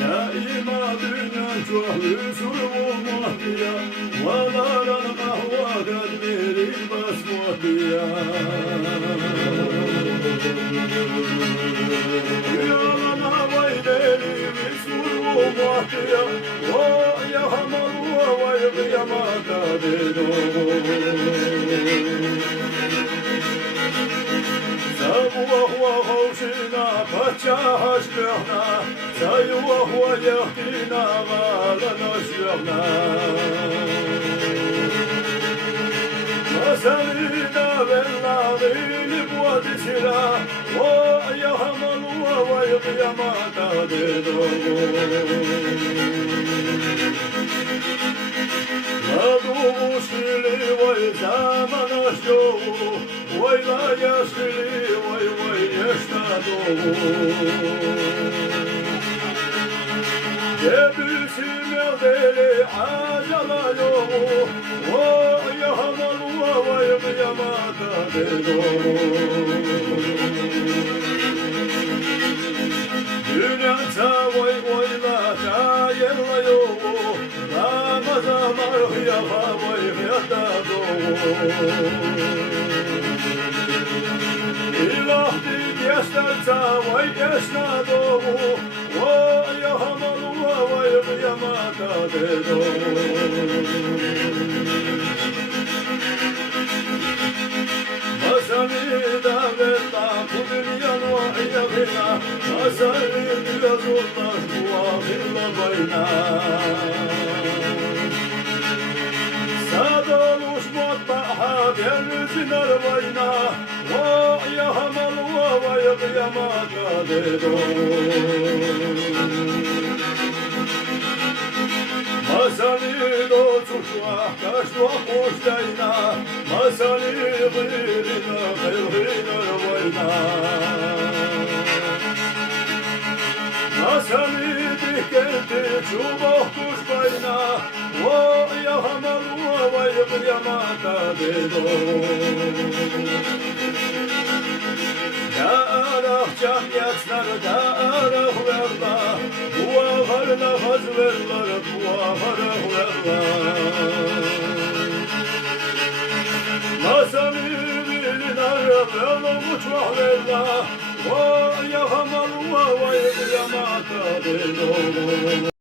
Daima dünya çok huzur bulmadıya, valaran kahva kadmeri basmadıya. Yalana vay deli huzur bulmadıya, o yahamalı vay kıyamata dedo. وهوشنا فتشاهش لحنا ساي وهو يهدينا غالنا شلحنا مسالينا بالناظرين بوادي سلا ويهم الله ويقيامات ديدو أدوش لي ويزامن أشجو ويلا يشلي وي يشتادو جبسي مغدلي عجلا يومو ويهم الله ويقيامات ديدو dünya vay vayla yella yoğu Ramazanlar hıyaha vay hıyata doğu İlah dik yaşlarsa vay yaşna doğu Vay yahamalı vay hıyamata dedo Masani da vella bu dünyanın vahiyatına Masani biraz olmaz bu ahirla bayna Sadoluş mutbaha denizin arbayna Vay yahamalı vay kıyamata dedo Masani do çuşva kaşva hoştayna Masani gırina khayrina vayna Masani dikenti çuba kuşbayna Vay yahamalı vay kıyamata dedo Dağarah cahiyatlar dağarah verla Buğaharla hazverlar buğaharah verla Masani bilin arab vela mutfah verla Vay yahamalı vay kıyamata dedo